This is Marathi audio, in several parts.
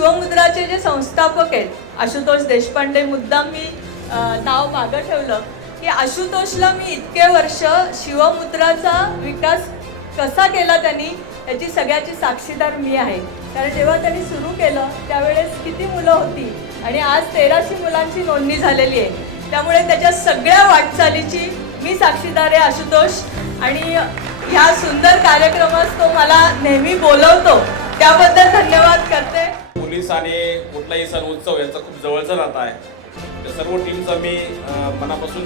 शिवमुद्राचे जे संस्थापक आहेत आशुतोष देशपांडे, मुद्दाम मी नाव मागं ठेवलं की आशुतोषला मी इतके वर्ष शिवमुद्राचा विकास कसा केला त्यांनी याची सगळ्याची साक्षीदार मी आहे. कारण जेव्हा त्यांनी सुरू केलं त्यावेळेस किती मुलं होती आणि आज 1300 मुलांची नोंदणी झालेली आहे. त्यामुळे त्याच्या सगळ्या वाटचालीची मी साक्षीदार आहे आशुतोष. आणि ह्या सुंदर कार्यक्रमास तो मला नेहमी बोलवतो त्याबद्दल धन्यवाद करते. पोलीस आणि कुठलाही सण उत्सव यांचा खूप जवळचं नातं आहे. त्या सर्व टीमचा मी मनापासून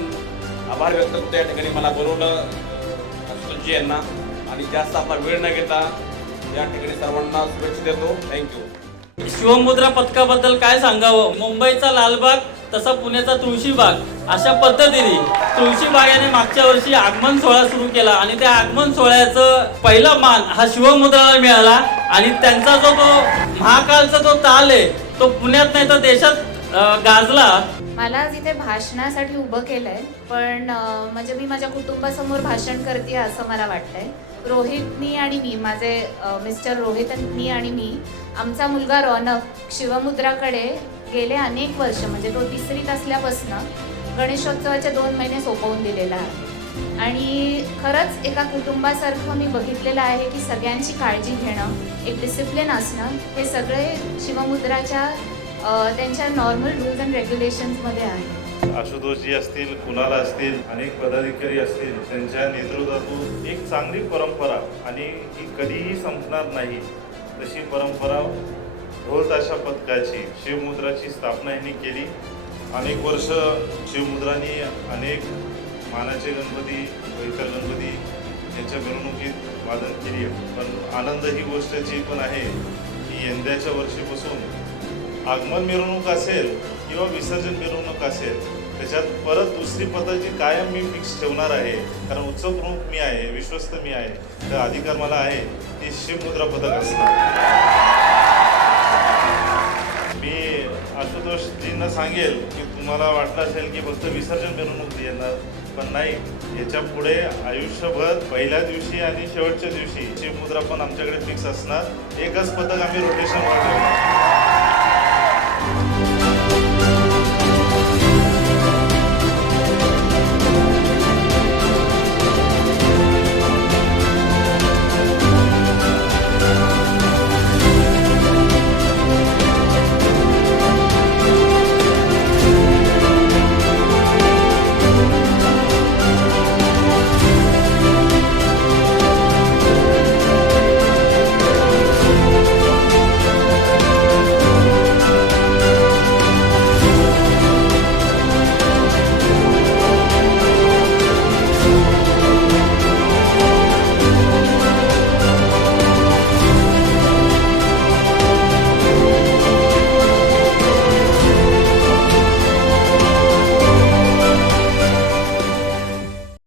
आभार व्यक्त करतो. या ठिकाणी मला बोलवलं आशुतोषजी यांना आणि जास्त आपला वेळ न घेता या ठिकाणी सर्वांना शुभेच्छा देतो. थँक्यू. शिवमुद्रा पथकाबद्दल काय सांगावं. मुंबईचा लालबाग तसा पुण्याचा तुळशीबाग अशा पद्धतीने तुळशीबाग याने मागच्या वर्षी आगमन सोहळा सुरू केला आणि त्या आगमन सोहळ्याचं पहिला मान हा शिवमुद्राला मिळाला. आणि त्यांचा जो तो महाकालचा जो ताल आहे तो पुण्यात नाही तर देशात गाजला. मला जिथे भाषणासाठी उभं केलंय पण म्हणजे मी माझ्या कुटुंबासमोर भाषण करते असं मला वाटतंय. रोहितनी आणि मी, माझे मिस्टर रोहितनी आणि मी, आमचा मुलगा रौनक शिवमुद्राकडे गेले अनेक वर्ष म्हणजे तो 3रीत असल्यापासून गणेशोत्सवाचे 2 महिने सोपवून दिलेला आहे. आणि खरंच एका कुटुंबासारखं मी बघितलेलं आहे की सगळ्यांची काळजी घेणं, एक डिसिप्लिन असणं, हे सगळे शिवमुद्राच्या त्यांच्या नॉर्मल रूल्स अँड रेग्युलेशन्समध्ये आहे. आशुतोषजी असतील, कुणाल असतील, अनेक पदाधिकारी असतील, त्यांच्या नेतृत्वातून एक चांगली परंपरा आणि ही कधीही संपणार नाही तशी परंपरा ढोल ताशा पथकाची शिवमुद्राची स्थापना यांनी केली. अनेक वर्ष शिवमुद्रांनी अनेक मानाचे गणपती व इतर गणपती यांच्या मिरवणुकीत वादन केली. पण आनंद ही गोष्टची पण आहे की यंदाच्या वर्षीपासून आगमन मिरवणूक असेल किंवा विसर्जन मिरवणूक असेल त्याच्यात परत दुसरी पद्धती कायम मी फिक्स ठेवणार आहे. कारण उत्सव प्रमुख मी आहे, विश्वस्त मी आहे, तर अधिकार मला आहे ती शिवमुद्रा पथक असणार. मी आशुतोषजींना सांगेल की तुम्हाला वाटलं असेल की फक्त विसर्जन मिरवणूक येणार, पण नाही, याच्या पुढे आयुष्यभर पहिल्या दिवशी आणि शेवटच्या दिवशी शिवमुद्रा पण आमच्याकडे फिक्स असणार. एकच पथक आम्ही रोटेशन वाढवणार.